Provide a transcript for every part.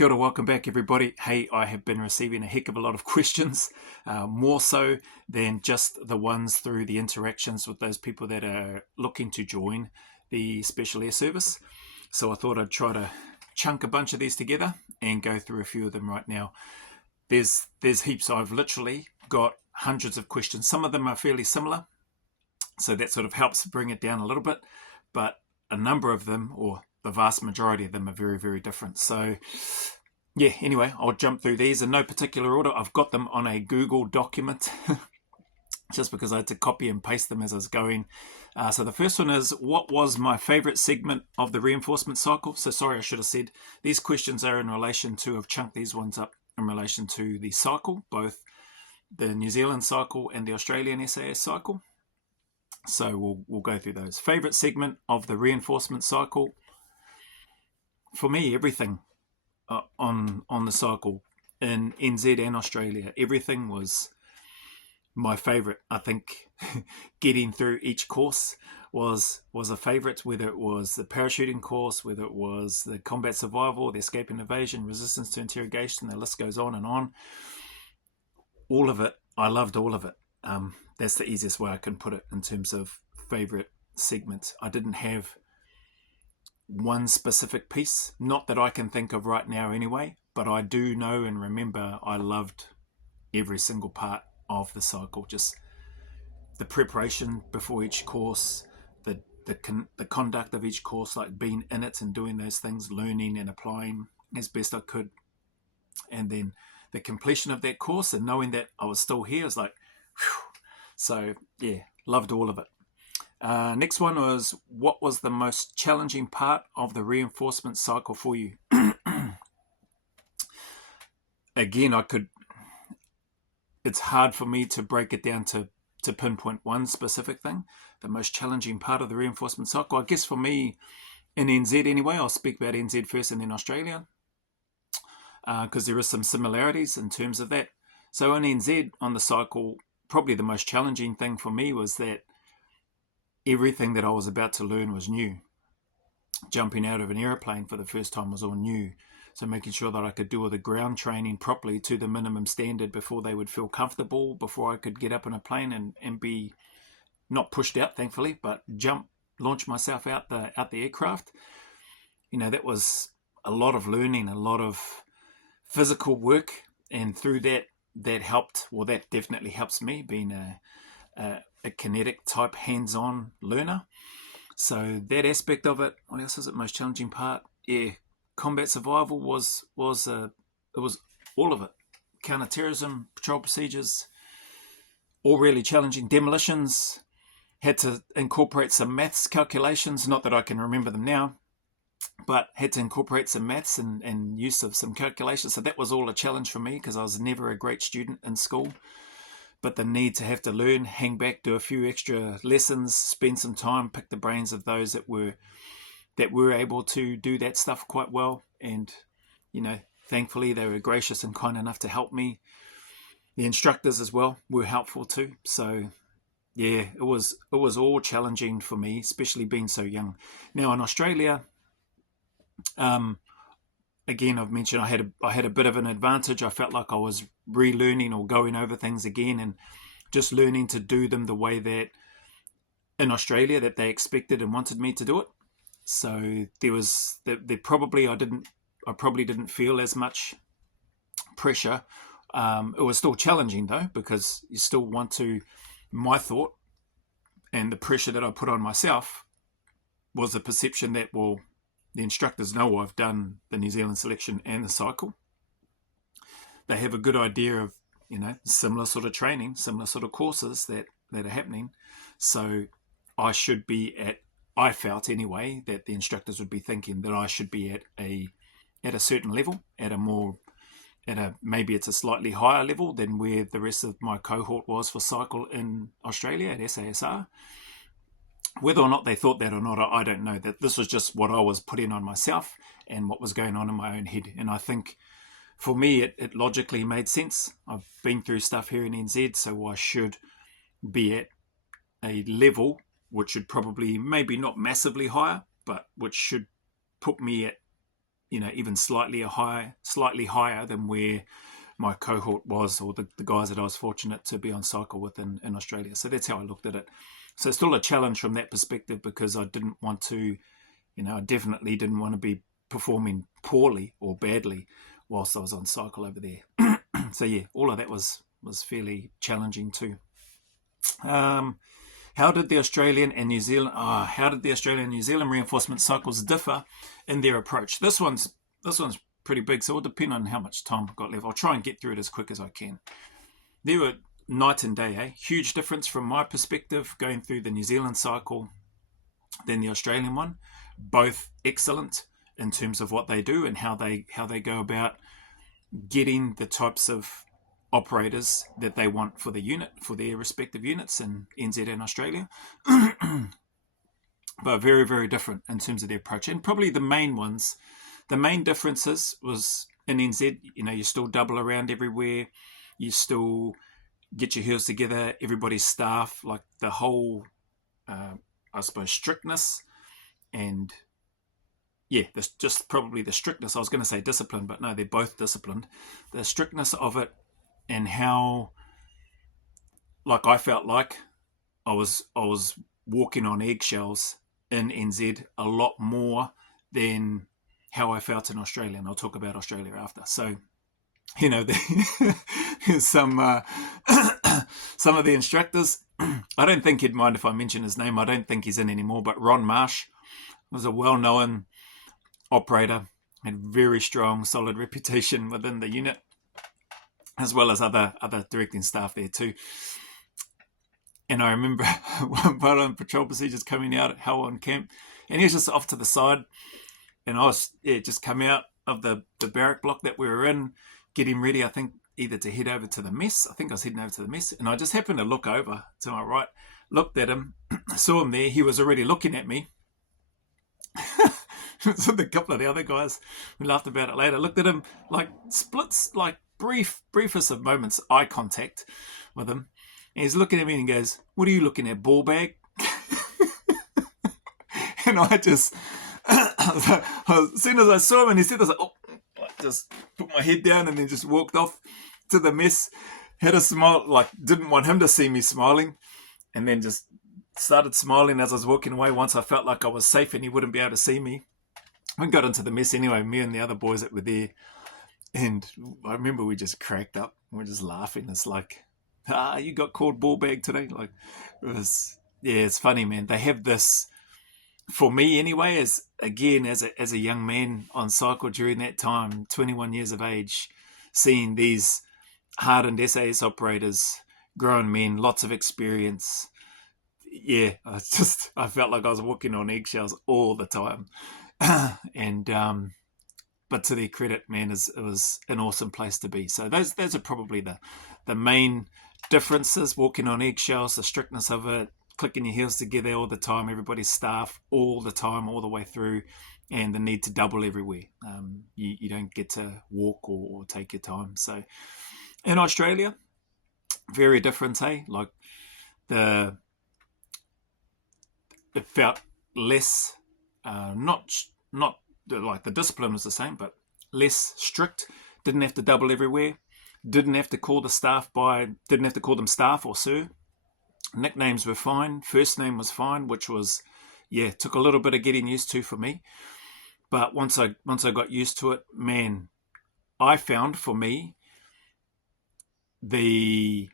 Kia ora, welcome back everybody. Hey, I have been receiving a heck of a lot of questions, more so than just the ones through the interactions with those people that are looking to join the Special Air Service. So I thought I'd try to chunk a bunch of these together and go through a few of them right now. There's heaps. I've literally got hundreds of questions. Some of them are fairly similar, so that sort of helps bring it down a little bit, but a number of them, or the vast majority of them, are very, very different. So yeah, anyway, I'll jump through these in no particular order. I've got them on a Google document just because I had to copy and paste them as I was going. So the first one is, what was my favorite segment of the reinforcement cycle? So sorry, I should have said these questions are in relation to, I've chunked these ones up in relation to the cycle, both the New Zealand cycle and the Australian SAS cycle. So we'll go through those. Favorite segment of the reinforcement cycle? For me, everything on the cycle in NZ and Australia. Everything was my favorite. I think getting through each course was a favorite, whether it was the parachuting course, whether it was the combat survival, the escape and evasion, resistance to interrogation, the list goes on and on. All of it, I loved all of it. That's the easiest way I can put it in terms of favorite segments. I didn't have one specific piece, not that I can think of right now anyway, but I do know and remember I loved every single part of the cycle. Just the preparation before each course, the conduct of each course, like being in it and doing those things, learning and applying as best I could, and then the completion of that course and knowing that I was still here is like, whew. So yeah, loved all of it. Next one was, what was the most challenging part of the reinforcement cycle for you? Again, it's hard for me to break it down to pinpoint one specific thing. The most challenging part of the reinforcement cycle, I guess for me, in NZ anyway, I'll speak about NZ first and then Australia, because there is some similarities in terms of that. So in NZ on the cycle, probably the most challenging thing for me was that everything that I was about to learn was new. Jumping out of an aeroplane for the first time was all new. So making sure that I could do all the ground training properly to the minimum standard before they would feel comfortable, before I could get up in a plane and be not pushed out, thankfully, but launch myself out the aircraft. That was a lot of learning, a lot of physical work, and through that helped, well, that definitely helps me being a kinetic type hands-on learner. So that aspect of it. What else is it? Most challenging part? Yeah, combat survival was it was all of it. Counter-terrorism, patrol procedures, all really challenging. Demolitions, had to incorporate some maths calculations, not that I can remember them now, but had to incorporate some maths and use of some calculations. So that was all a challenge for me because I was never a great student in school. But the need to have to learn, hang back, do a few extra lessons, spend some time, pick the brains of those that were able to do that stuff quite well. And, thankfully they were gracious and kind enough to help me. The instructors as well were helpful too. So yeah, it was all challenging for me, especially being so young. Now in Australia, again, I've mentioned I had a bit of an advantage. I felt like I was relearning or going over things again and just learning to do them the way that in Australia that they expected and wanted me to do it. So there probably I probably didn't feel as much pressure. It was still challenging though, because you still want to. My thought and the pressure that I put on myself was the perception that, well, the instructors know I've done the New Zealand selection and the cycle. They have a good idea of, similar sort of training, similar sort of courses that are happening. So I felt anyway, that the instructors would be thinking that I should be at a certain level, maybe it's a slightly higher level than where the rest of my cohort was for cycle in Australia at SASR. Whether or not they thought that or not, I don't know. That this was just what I was putting on myself and what was going on in my own head. And I think for me, it logically made sense. I've been through stuff here in NZ, so I should be at a level which should probably, maybe not massively higher, but which should put me at even slightly higher than where my cohort was, or the guys that I was fortunate to be on cycle with in Australia. So that's how I looked at it. So still a challenge from that perspective, because I didn't want to, I definitely didn't want to be performing poorly or badly whilst I was on cycle over there. So yeah, all of that was fairly challenging too. How did the Australian and New Zealand reinforcement cycles differ in their approach? This one's pretty big, so it'll depend on how much time I've got left. I'll try and get through it as quick as I can. There were night and day, huge difference from my perspective going through the New Zealand cycle than the Australian one. Both excellent in terms of what they do and how they go about getting the types of operators that they want for the unit, for their respective units in NZ and Australia. But very, very different in terms of their approach. And probably the main differences was in NZ, you still double around everywhere, you still get your heels together, everybody's staff, like the whole, I suppose, strictness, and yeah, just probably the strictness. I was going to say discipline, but no, they're both disciplined. The strictness of it, and how, like, I felt like I was walking on eggshells in NZ a lot more than how I felt in Australia, and I'll talk about Australia after. So, there's some of the instructors. I don't think he'd mind if I mention his name. I don't think he's in anymore, but Ron Marsh was a well-known operator, had very strong, solid reputation within the unit, as well as other directing staff there too. And I remember one part on patrol procedures coming out at Hell on camp, and he was just off to the side, and I was just come out of the barrack block that we were in, getting ready, I think, either to head over to the mess. I think I was heading over to the mess, and I just happened to look over to my right, looked at him, saw him there. He was already looking at me. So a couple of the other guys, we laughed about it later, looked at him, like splits, like briefest of moments, eye contact with him. And he's looking at me and goes, "What are you looking at, ball bag?" And I just, as soon as I saw him and he said, I was like, oh, I just put my head down and then just walked off to the mess, had a smile, like didn't want him to see me smiling, and then just started smiling as I was walking away once I felt like I was safe and he wouldn't be able to see me. We got into the mess anyway, me and the other boys that were there, and I remember we just cracked up. We're just laughing. It's like, you got called ball bag today? Like, it's funny, man. They have this, for me anyway, as a young man on cycle during that time, 21 years of age, seeing these hardened SAS operators, grown men, lots of experience. Yeah, I felt like I was walking on eggshells all the time. And but to their credit, man, it was an awesome place to be. So those are probably the main differences: walking on eggshells, the strictness of it, clicking your heels together all the time, everybody's staff all the time, all the way through, and the need to double everywhere. You don't get to walk or take your time. So in Australia, very different, hey? Like it felt less. Not like the discipline was the same, but less strict. Didn't have to double everywhere. Didn't have to call didn't have to call them staff or sir. Nicknames were fine. First name was fine, which was, took a little bit of getting used to for me. But once I got used to it, man, I found for me the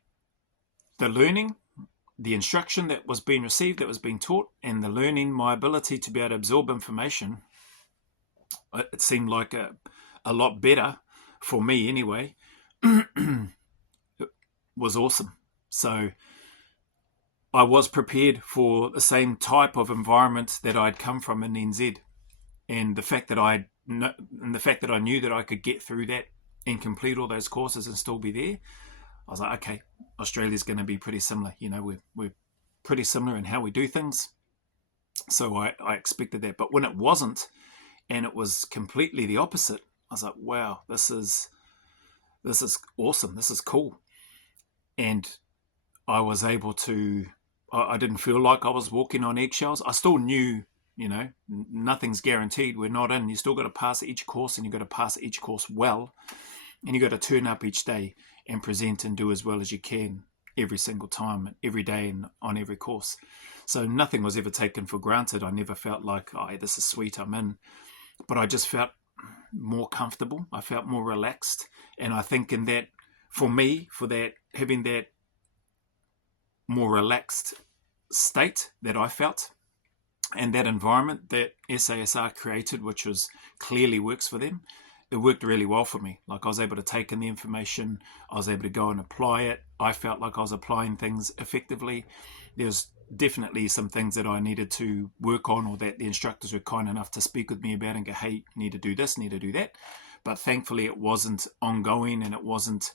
learning, the instruction that was being received, that was being taught, and the learning, my ability to be able to absorb information, it seemed like a lot better for me anyway. It was awesome. So I was prepared for the same type of environment that I'd come from in NZ, and the fact that I knew that I could get through that and complete all those courses and still be there, I was like, okay, Australia's going to be pretty similar. We're pretty similar in how we do things. So I expected that. But when it wasn't, and it was completely the opposite, I was like, wow, this is awesome. This is cool. And I was able to, I didn't feel like I was walking on eggshells. I still knew Nothing's guaranteed. We're not in. You still got to pass each course, and you've got to pass each course well, and you've got to turn up each day and present and do as well as you can every single time, every day, and on every course. So nothing was ever taken for granted. I never felt like, oh, this is sweet, I'm in. But I just felt more comfortable. I felt more relaxed. And I think in that, for me, having that more relaxed state that I felt, and that environment that SASR created, which was clearly works for them, it worked really well for me. Like, I was able to take in the information, I was able to go and apply it. I felt like I was applying things effectively. There's definitely some things that I needed to work on, or that the instructors were kind enough to speak with me about and go, hey, need to do this, need to do that. But thankfully it wasn't ongoing, and it wasn't,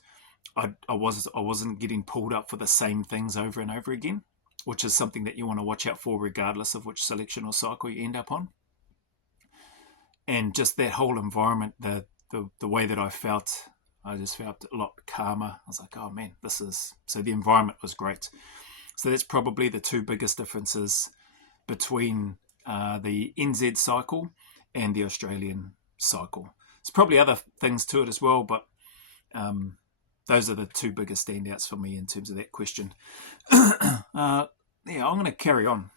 I wasn't getting pulled up for the same things over and over again, which is something that you want to watch out for regardless of which selection or cycle you end up on. And just that whole environment, the way that I just felt a lot calmer. I was like, oh man, so the environment was great. So that's probably the two biggest differences between the NZ cycle and the Australian cycle. There's probably other things to it as well, but those are the two biggest standouts for me in terms of that question. I'm going to carry on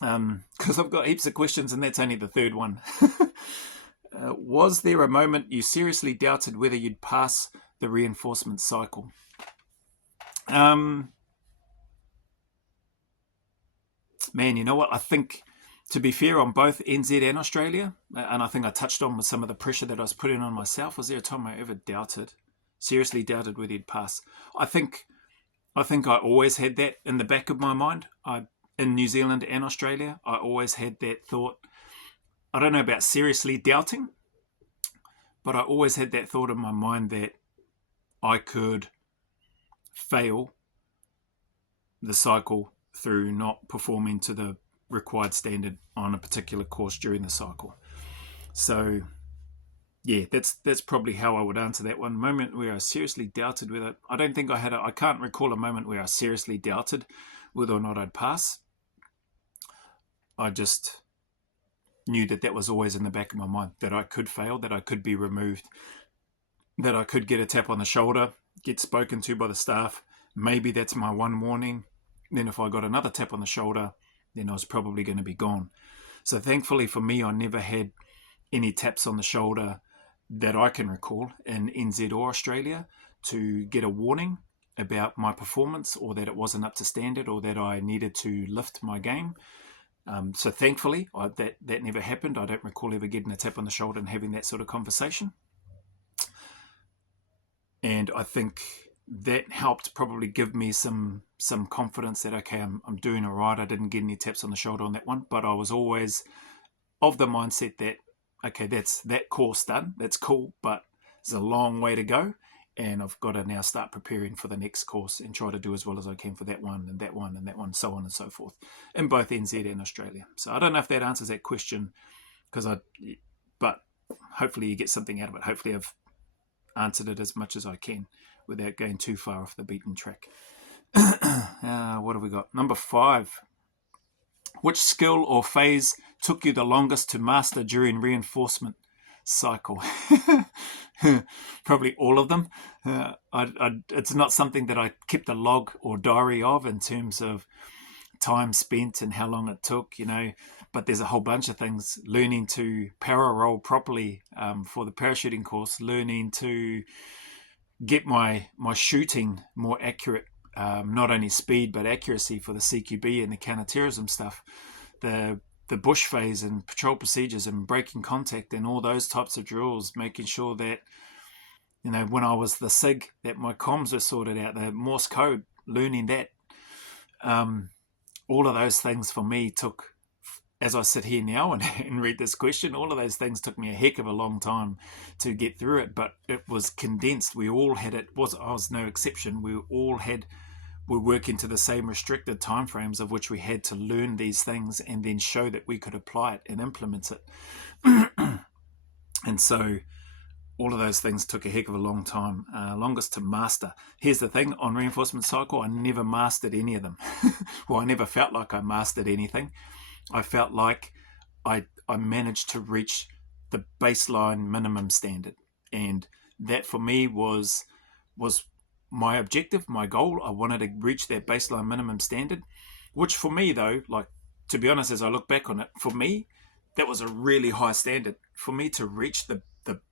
because I've got heaps of questions, and that's only the third one. Was there a moment you seriously doubted whether you'd pass the reinforcement cycle? Man, you know what? I think, to be fair, on both NZ and Australia, and I think I touched on with some of the pressure that I was putting on myself, was there a time I ever seriously doubted whether you'd pass? I think I always had that in the back of my mind. In New Zealand and Australia, I always had that thought. I don't know about seriously doubting, but I always had that thought in my mind that I could fail the cycle through not performing to the required standard on a particular course during the cycle. So yeah, that's probably how I would answer that one. Moment where I seriously doubted whether, I can't recall a moment where I seriously doubted whether or not I'd pass. I just knew that was always in the back of my mind, that I could fail, that I could be removed, that I could get a tap on the shoulder, get spoken to by the staff. Maybe that's my one warning. Then if I got another tap on the shoulder, then I was probably going to be gone. So thankfully for me, I never had any taps on the shoulder that I can recall in NZ or Australia to get a warning about my performance, or that it wasn't up to standard, or that I needed to lift my game. So thankfully, that never happened. I don't recall ever getting a tap on the shoulder and having that sort of conversation. And I think that helped probably give me some confidence that, okay, I'm doing all right. I didn't get any taps on the shoulder on that one, but I was always of the mindset that, okay, that's that course done. That's cool, but there's a long way to go. And I've got to now start preparing for the next course and try to do as well as I can for that one and that one and that one, so on and so forth, in both NZ and Australia. So I don't know if that answers that question, but hopefully you get something out of it. Hopefully I've answered it as much as I can without going too far off the beaten track. What have we got? Number 5. Which skill or phase took you the longest to master during reinforcement cycle? Probably all of them. It's not something that I kept a log or diary of in terms of time spent and how long it took, but there's a whole bunch of things. Learning to para roll properly for the parachuting course, learning to get my shooting more accurate, not only speed but accuracy for the CQB and the counterterrorism stuff, the bush phase and patrol procedures and breaking contact and all those types of drills, making sure that, when I was the SIG, that my comms were sorted out, the Morse code, learning that. All of those things for me took, as I sit here now and read this question, all of those things took me a heck of a long time to get through it, but it was condensed. We all had it. I was no exception. We all were working to the same restricted timeframes of which we had to learn these things and then show that we could apply it and implement it. And so all of those things took a heck of a long time, longest to master. Here's the thing, on reinforcement cycle, I never mastered any of them. Well, I never felt like I mastered anything. I felt like I managed to reach the baseline minimum standard, and that for me was my objective, my goal. I wanted to reach that baseline minimum standard, which for me though, like, to be honest, as I look back on it, for me that was a really high standard. For me to reach the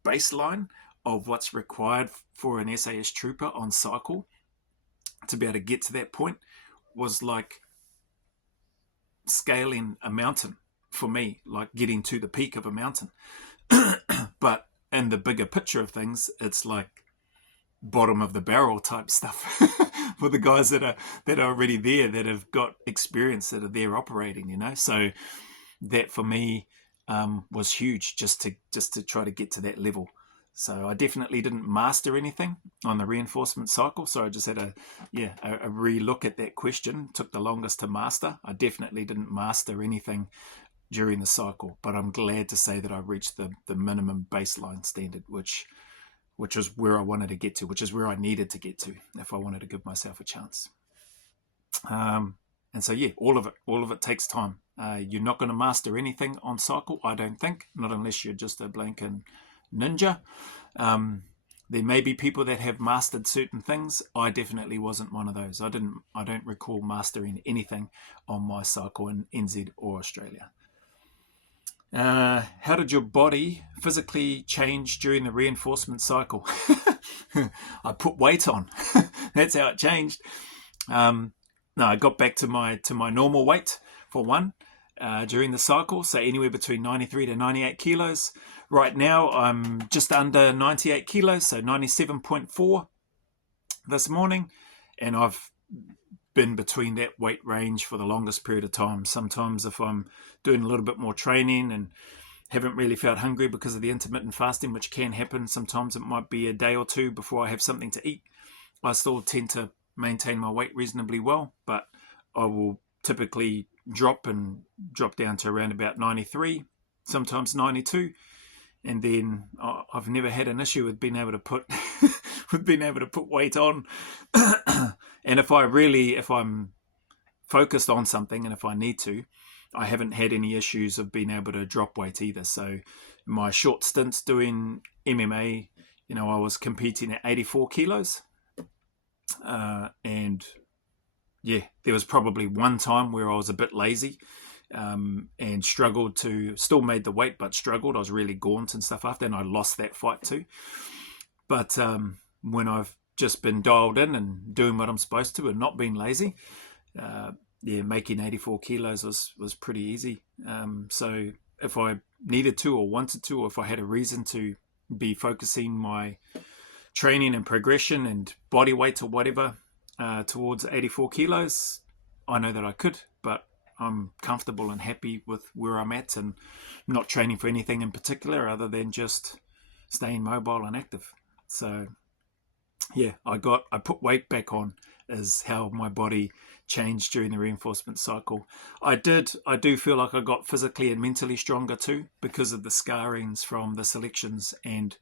baseline of what's required for an SAS trooper on cycle, to be able to get to that point, was like scaling a mountain for me, like getting to the peak of a mountain. But in the bigger picture of things, it's like bottom of the barrel type stuff for the guys that are already there, that have got experience, that are there operating, you know. So that for me was huge, just to try to get to that level. So I definitely didn't master anything on the reinforcement cycle. So I just had a re-look at that question. Took the longest to master. I definitely didn't master anything during the cycle, but I'm glad to say that I reached the minimum baseline standard, which was where I wanted to get to, which is where I needed to get to if I wanted to give myself a chance. And so yeah, all of it takes time. You're not going to master anything on cycle, I don't think, not unless you're just a blanking ninja. There may be people that have mastered certain things. I definitely wasn't one of those. I don't recall mastering anything on my cycle in NZ or Australia. How did your body physically change during the reinforcement cycle? I put weight on. That's how it changed. No, I got back to my normal weight, for one, during the cycle. So anywhere between 93 to 98 kilos. Right now, I'm just under 98 kilos, so 97.4 this morning. And I've been between that weight range for the longest period of time. Sometimes if I'm doing a little bit more training and haven't really felt hungry because of the intermittent fasting, which can happen, sometimes it might be a day or two before I have something to eat, I still tend to maintain my weight reasonably well, but I will typically drop down to around about 93, sometimes 92. And then I've never had an issue with being able to put weight on. And if I'm focused on something, and if I need to, I haven't had any issues of being able to drop weight either. So my short stints doing MMA, you know, I was competing at 84 kilos. And yeah, there was probably one time where I was a bit lazy, and struggled to, still made the weight, but struggled. I was really gaunt and stuff after, and I lost that fight too. But when I've just been dialed in and doing what I'm supposed to and not being lazy, making 84 kilos was pretty easy. So if I needed to or wanted to, or if I had a reason to be focusing my training and progression and body weight or whatever towards 84 kilos, I know that I could, but I'm comfortable and happy with where I'm at, and not training for anything in particular other than just staying mobile and active. So yeah, I put weight back on, is how my body changed during the reinforcement cycle. I do feel like I got physically and mentally stronger too, because of the scarrings from the selections, and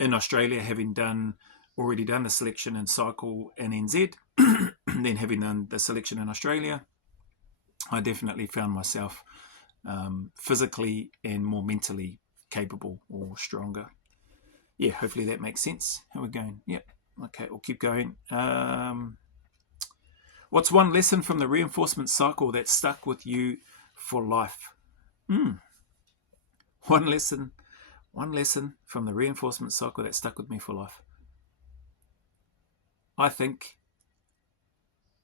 in Australia, having already done the selection and cycle in NZ, then having done the selection in Australia, I definitely found myself physically and more mentally capable or stronger. Yeah, hopefully that makes sense. How are we going? Yep. Okay, we'll keep going. What's one lesson from the reinforcement cycle that stuck with you for life? One lesson from the reinforcement cycle that stuck with me for life. I think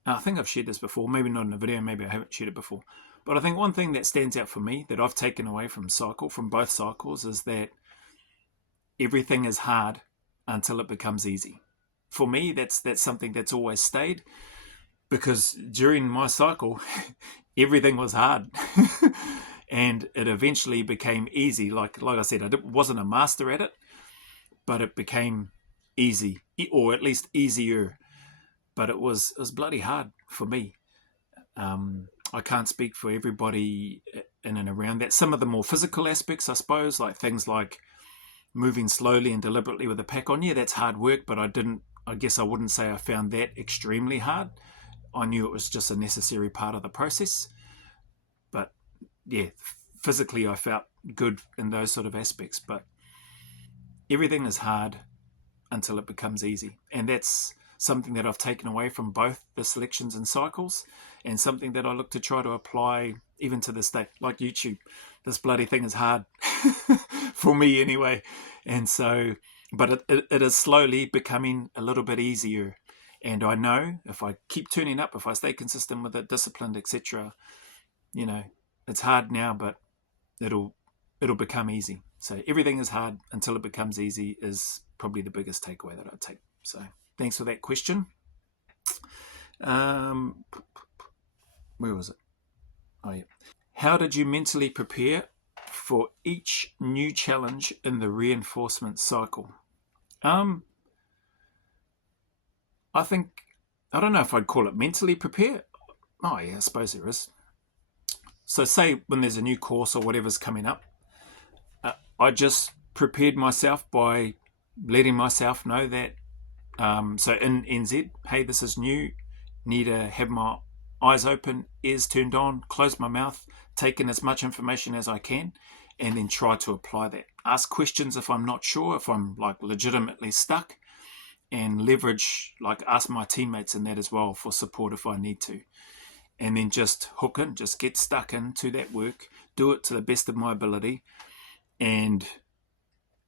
I've shared this before, maybe not in a video, maybe I haven't shared it before, but I think one thing that stands out for me that I've taken away from both cycles, is that everything is hard until it becomes easy. For me, that's something that's always stayed, because during my cycle, everything was hard. And it eventually became easy. Like I said, I wasn't a master at it, but it became easy, or at least easier. But it was bloody hard for me. I can't speak for everybody in and around that. Some of the more physical aspects, I suppose, like things like moving slowly and deliberately with a pack on, yeah, that's hard work, but I guess I wouldn't say I found that extremely hard. I knew it was just a necessary part of the process. But yeah, physically I felt good in those sort of aspects. But everything is hard until it becomes easy. And that's something that I've taken away from both the selections and cycles, and something that I look to try to apply even to this day. Like YouTube, this bloody thing is hard for me anyway. And so, but it is slowly becoming a little bit easier. And I know if I keep turning up, if I stay consistent with it, disciplined, etc., you know, it's hard now, but it'll become easy. So everything is hard until it becomes easy is probably the biggest takeaway that I take. So thanks for that question. Where was it? Oh yeah. How did you mentally prepare for each new challenge in the reinforcement cycle? I think, I don't know if I'd call it mentally prepare. Oh yeah, I suppose there is. So say when there's a new course or whatever's coming up, I just prepared myself by letting myself know that, so in NZ, hey, this is new, need to have my eyes open, ears turned on, close my mouth, take in as much information as I can, and then try to apply that. Ask questions if I'm not sure, if I'm like legitimately stuck, and leverage, like ask my teammates in that as well for support if I need to. And then just hook in, just get stuck into that work, do it to the best of my ability. And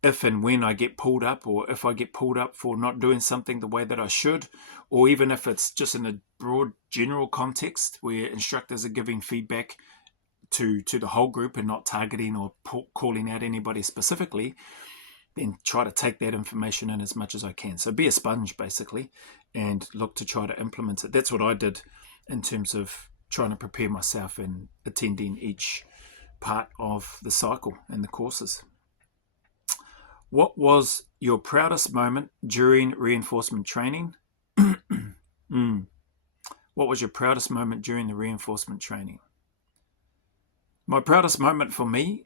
if and when I get pulled up, or if I get pulled up for not doing something the way that I should, or even if it's just in a broad general context where instructors are giving feedback to the whole group and not targeting or calling out anybody specifically, then try to take that information in as much as I can. So be a sponge basically and look to try to implement it. That's what I did in terms of trying to prepare myself and attending each part of the cycle and the courses. What was your proudest moment during reinforcement training? What was your proudest moment during the reinforcement training? My proudest moment for me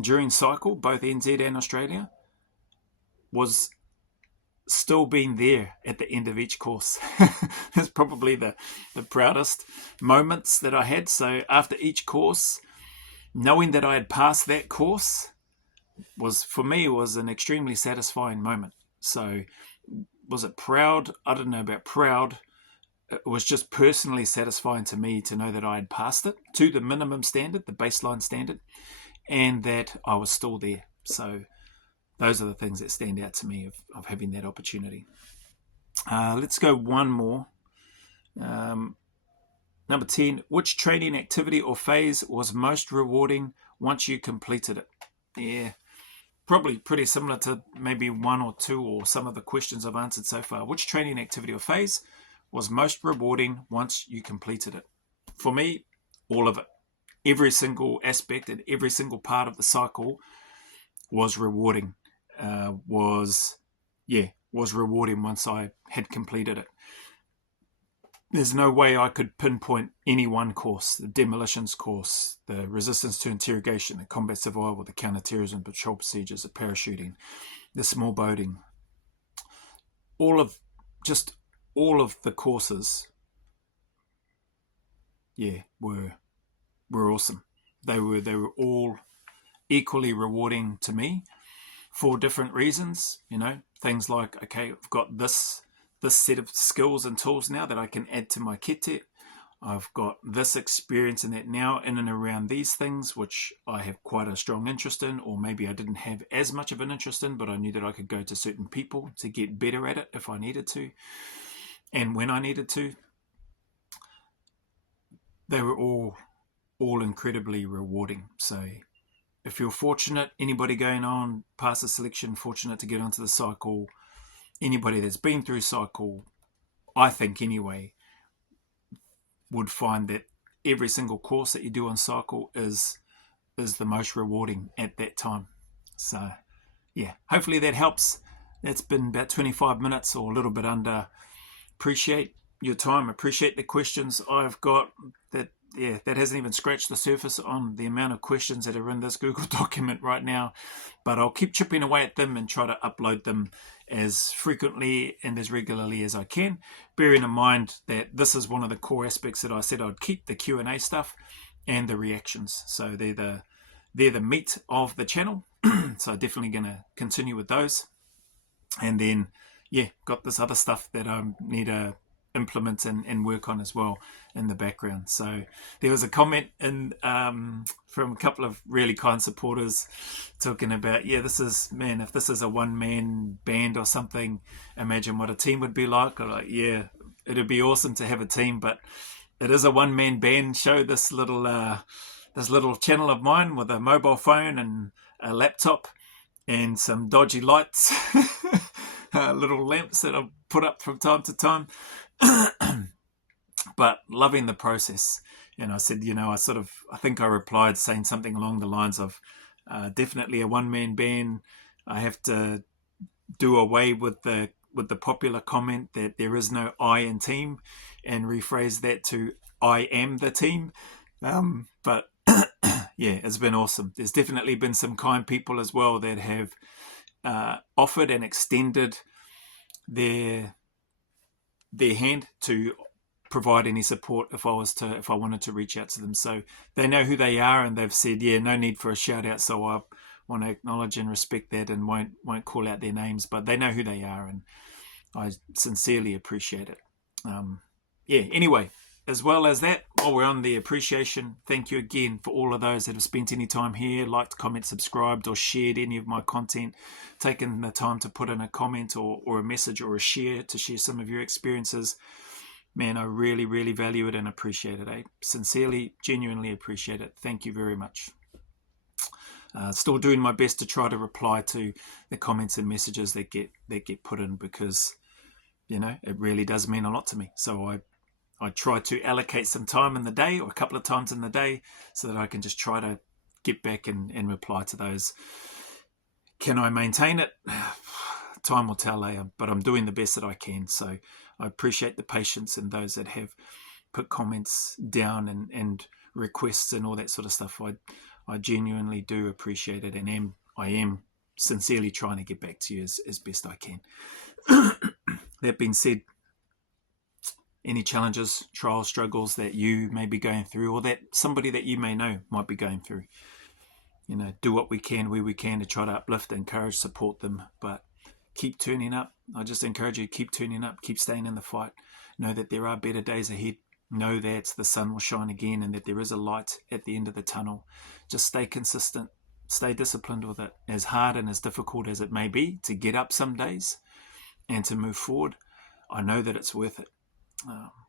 during cycle, both NZ and Australia, was still being there at the end of each course. That's probably the proudest moments that I had. So after each course, knowing that I had passed that course was, for me, was an extremely satisfying moment. So was it proud? I don't know about proud. It was just personally satisfying to me to know that I had passed it to the minimum standard, the baseline standard, and that I was still there. So those are the things that stand out to me of having that opportunity. Let's go one more. Number 10, which training activity or phase was most rewarding once you completed it? Yeah, probably pretty similar to maybe one or two or some of the questions I've answered so far. Which training activity or phase was most rewarding once you completed it? For me, all of it. Every single aspect and every single part of the cycle was rewarding. Was rewarding once I had completed it. There's no way I could pinpoint any one course, the demolitions course, the resistance to interrogation, the combat survival, the counter-terrorism patrol procedures, the parachuting, the small boating. All of the courses, were awesome. They were all equally rewarding to me for different reasons. Things like, okay, I've got this set of skills and tools now that I can add to my kete. I've got this experience in that now in and around these things, which I have quite a strong interest in, or maybe I didn't have as much of an interest in, but I knew that I could go to certain people to get better at it if I needed to, and when I needed to. They were all incredibly rewarding. So if you're fortunate, anybody going on past the selection, fortunate to get onto the cycle, anybody that's been through cycle, I think anyway, would find that every single course that you do on cycle is the most rewarding at that time. So yeah, hopefully that helps. That's been about 25 minutes or a little bit under. Appreciate your time, appreciate the questions I've got. That hasn't even scratched the surface on the amount of questions that are in this Google document right now, but I'll keep chipping away at them and try to upload them as frequently and as regularly as I can, bearing in mind that this is one of the core aspects that I said I'd keep, the Q&A stuff and the reactions. So they're they're the meat of the channel. So definitely going to continue with those. And then, yeah, got this other stuff that I need to implement and work on as well in the background. So there was a comment in from a couple of really kind supporters talking about, yeah, this is, man, if this is a one-man band or something, imagine what a team would be like. I'm like, yeah, it'd be awesome to have a team, but it is a one-man band show, this little channel of mine with a mobile phone and a laptop and some dodgy lights, little lamps that I'll put up from time to time. But loving the process. And I said, I think I replied saying something along the lines of, definitely a one-man band. I have to do away with the popular comment that there is no I in team, and rephrase that to I am the team. But yeah, it's been awesome. There's definitely been some kind people as well that have offered and extended their hand to provide any support if I wanted to reach out to them. So they know who they are, and they've said, yeah, no need for a shout out. So I want to acknowledge and respect that, and won't call out their names, but they know who they are, and I sincerely appreciate it. Yeah, anyway, as well as that, while we're on the appreciation, thank you again for all of those that have spent any time here, liked, comment, subscribed, or shared any of my content, taken the time to put in a comment or a message or a share to share some of your experiences. Man, I really, really value it and appreciate it. Sincerely, genuinely appreciate it. Thank you very much. Still doing my best to try to reply to the comments and messages that get put in, because it really does mean a lot to me. So I try to allocate some time in the day, or a couple of times in the day, so that I can just try to get back and reply to those. Can I maintain it? Time will tell, but I'm doing the best that I can. So I appreciate the patience and those that have put comments down and requests and all that sort of stuff. I genuinely do appreciate it, and I am sincerely trying to get back to you as best I can. That being said, any challenges, trials, struggles that you may be going through, or that somebody that you may know might be going through, do what we can where we can to try to uplift, encourage, support them, but keep turning up. I just encourage you, keep turning up, keep staying in the fight. Know that there are better days ahead. Know that the sun will shine again, and that there is a light at the end of the tunnel. Just stay consistent, stay disciplined with it, as hard and as difficult as it may be to get up some days and to move forward. I know that it's worth it.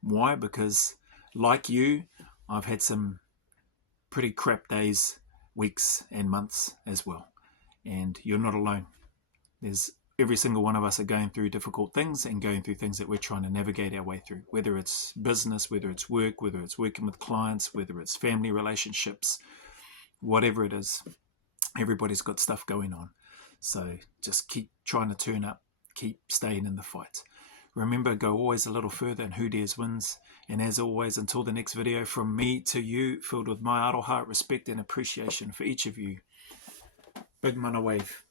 Why? Because like you, I've had some pretty crap days, weeks and months as well. And you're not alone. Every single one of us are going through difficult things and going through things that we're trying to navigate our way through, whether it's business, whether it's work, whether it's working with clients, whether it's family relationships, whatever it is. Everybody's got stuff going on. So just keep trying to turn up, keep staying in the fight. Remember, go always a little further, and who dares wins. And as always, until the next video, from me to you, filled with my aroha, respect and appreciation for each of you. Big mana wave.